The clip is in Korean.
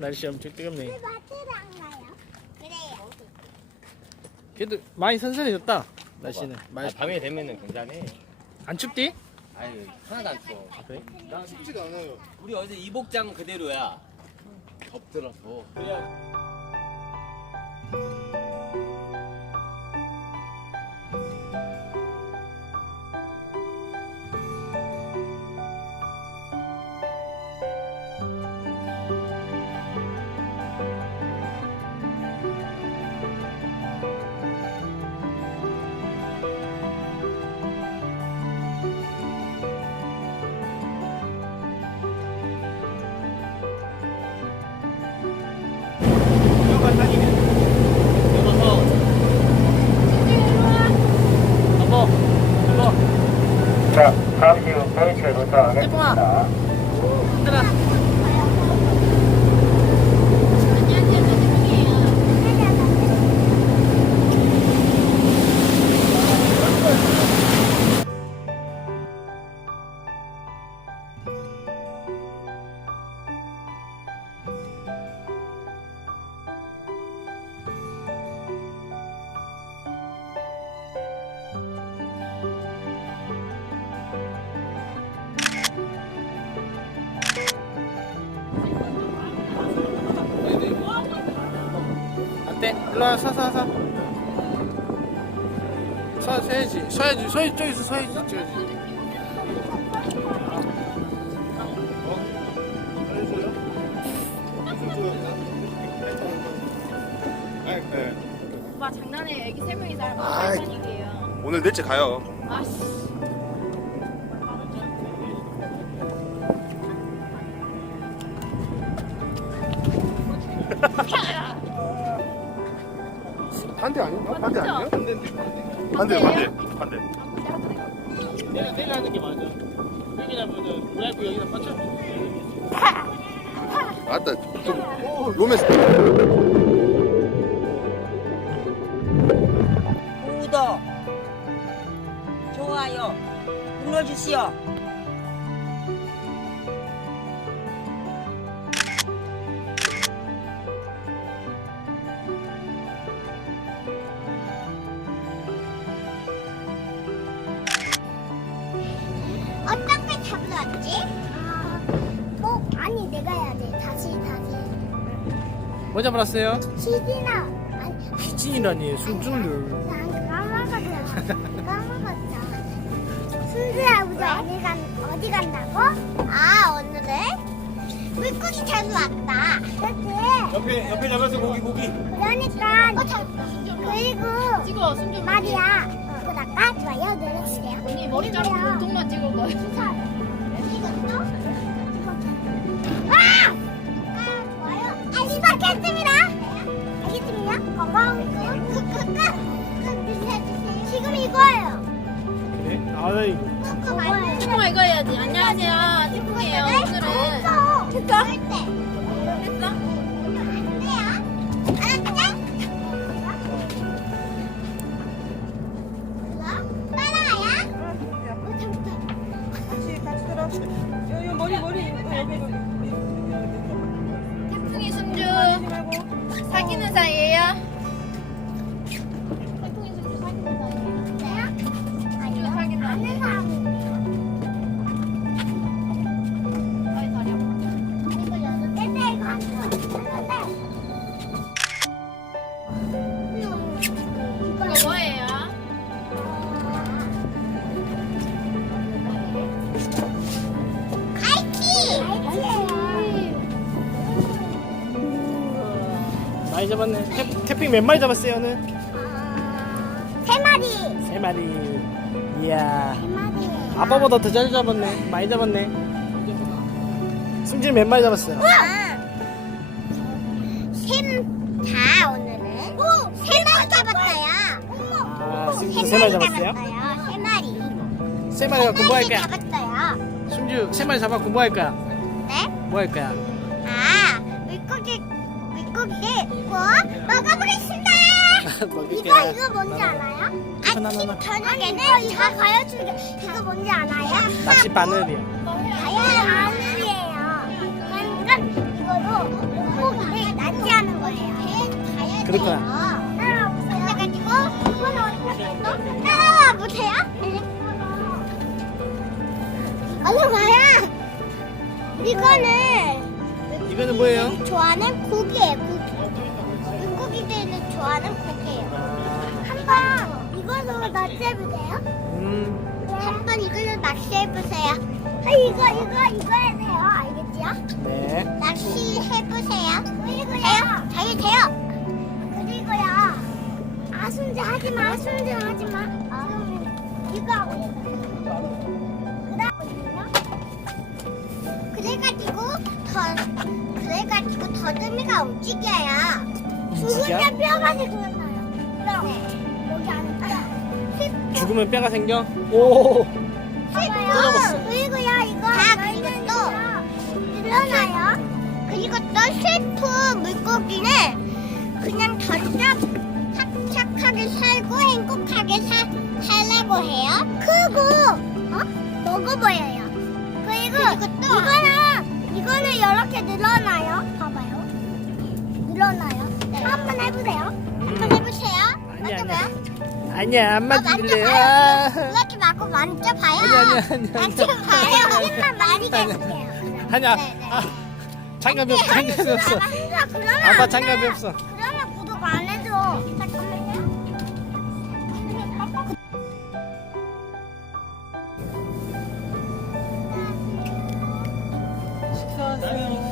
날씨 엄청 뜨겁네. 마트를 안 가요? 그래요. 그래도 많이 선선해졌다. 날씨는. 아, 많이 밤에 되면은 굉장해. 안 춥디? 아유 하나도 안 추워. 그래? 나 춥지가 않아요. 우리 어제 이복장 그대로야. 덥더라고. 그래. 자, 잠시 후 보이츠에 도착하겠습니다. 얘들아. 일로 와, 서, 서, 서. 서, 서야지. 서야지. 서야지. 저기서 서야지. 저기서. 오빠 장난해 애기 세 명이 살면 아이. 살산이게요 오늘 넷째 가요. 아씨 반대 아닌가? 반대 아니에요? 반대 반대 반대. 내가 내가 하는 게 맞아. 여기냐면은 우리하고 여기다 맞춰. 맞다. 좀 로맨스. 구독, 좋아요 눌러주시오. 내가 해야 돼. 다시 다시. 뭐 잡았어요? 시디나. 아니, 희진이라니 순준들. 난 까먹었어. 까먹었어. 순수 아버지 어디 간 어디 간다고? 아 오늘은 물고기 잡으러 왔다. 그렇지. 옆에 옆에 잡아서 고기 고기. 그러니까 그리고 찍어 숨좀 말이야. 구독과 좋아요 눌러주세요. 언니 머리 자르고 몸통만 찍을 거야 태풍이 잡았네. 태, 태핑 몇 마리 잡았어요, 오늘? 세 마리. 세 마리. 이야. 세 마리. 아빠보다 더 잘 잡았네. 많이 잡았네. 승진 몇 마리 잡았어요? 샘다 오늘은. 오, 세 마리 잡았어요. 아, 승진 세세 마리 잡았어요? 세 마리. 세 마리 갖고 뭐할 거야? 잡았어요. 승주 세 마리 잡았고 뭐할 거야? 네? 뭐 할 거야? 아, 물고기, 물고기, 뭐? 먹어보겠습니다! 먹을 이거, 거야. 이거 뭔지. 알아요? 하나, 아침. 저녁에는 다 가르쳐줄게. 이거 뭔지 알아요? 낚시 바늘이야. 다이아 바늘이에요. 그러니까 이거로 물고기 그렇구나. 따라와 보세요. 그래가지고 이거는 어디서 또 따라와 보세요. 얼른 가요. 이거는 이거는 뭐예요? 좋아하는 고기예요. 고기. 물고기들은 좋아하는 고기예요. 한번 이걸로 낚시해보세요. 음, 한번 이걸로 낚시해보세요. 아 이거 이거 이거 해야 돼요. 알겠지요? 네. 낚시해보세요. 그리고요. 자유 돼요. 그리고요. 아순지 하지 마. 아순지 하지마. 아, 이거 하고. 그다음은요. 더 그래가지고 더듬이가 움직여요. 움직여? 데 뼈가 생겼나요? 네. 여기 안에 뼈. 죽으면 뼈가 생겨? 오, 봐봐요. 그리고요 이거 다 그리고 또 늘어나요. 그리고 또 셰프 물고기는 그냥 던져 착착하게 살고 행복하게 사, 살라고 해요. 크고 어? 먹어 보여요. 그리고, 또 이거는 이거는 이렇게 늘어나요. 봐봐요. 늘어나요. 한번 해보세요. 한번 해보세요. 아니야, 만져봐요. 아니야, 안 어, 만질래. 만져봐요. 아. 이렇게 말고 만져봐요. 아니야, 아니야, 아니야. 만져봐요. 힘만 많이 가주세요. 아니야, 네, 네. 아, 장갑이 없어, 장갑이 없어. 아빠 안 장갑이 돼. 없어. 그러면 구독 안 해줘. 잠깐만요. Bye.